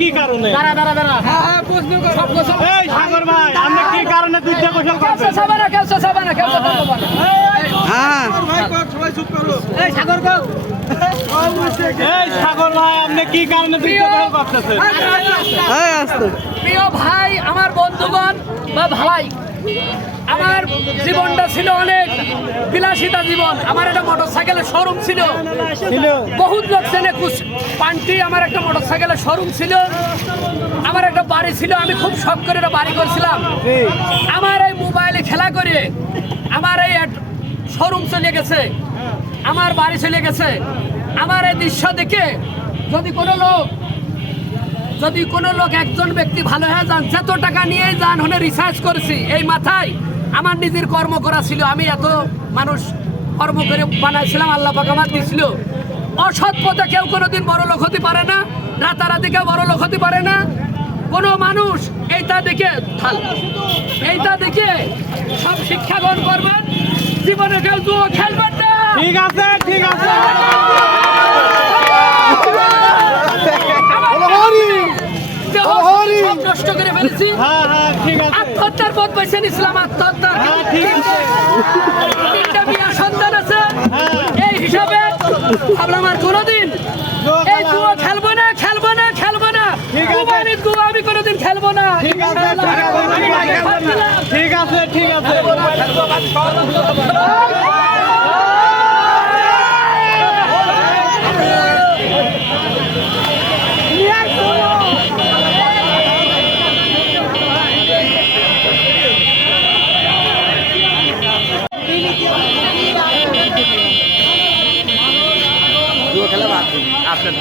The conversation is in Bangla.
কি কারণে সাগর ভাই আপনি কি কারণে দুইটা গোসল করছেন? সাগর ভাই আপনি কি কারণে দুইটা গোসল করতেছেন? প্রিয় ভাই, আমার বন্ধুগণ বা ভাই, আমার জীবনটা ছিল অনেক বিলাসিতা জীবন। আমার একটা মোটরসাইকেলের শোরুম ছিল, বহুত লোক চেনে পান্টি। আমার একটা মোটরসাইকেলের শোরুম ছিল, আমার একটা বাড়ি ছিল। আমি খুব শখ করে একটা বাড়ি করছিলাম। আমার এই মোবাইলে খেলা করে আমার এই শোরুম চলে গেছে, আমার বাড়ি চলে গেছে। আমার এই দৃশ্য দেখে যদি কোনো লোক একজন ব্যক্তি ভালো হয়ে যান, যত টাকা নিয়ে যান হলে রিসার্চ করেছি, এই মাথায় আমার নিজের কর্ম করা ছিল। আমি এত মানুষ কর্ম করে বানাইছিলাম, আল্লাহ পাক আমার দিয়েছিল। অসৎ পথে কেউ কোনোদিন বড় লোক হতে পারে না, রাতারাতি কেউ বড় লোক হতে পারে না। কোনো মানুষ এইটা দেখে সব শিক্ষা গ্রহণ করবেন। জীবনে কেউ জুয়া খেলবেন না। ঠিক আছে, ঠিক আছে। নষ্ট করে ফেলেছি, আত্মহত্যার পথ বেছে নিয়েছিলাম। আত্মহত্যার তিনটা বিয়া সন্তান আছে, এই হিসাবে ভাবলাম আর কোনোদিন এই জুয়া খেলবো না। মোবাইলের জুয়া আমি কোনোদিন খেলবো না। ঠিক আছে, ঠিক আছে। খেলা বাদ দিন আপনার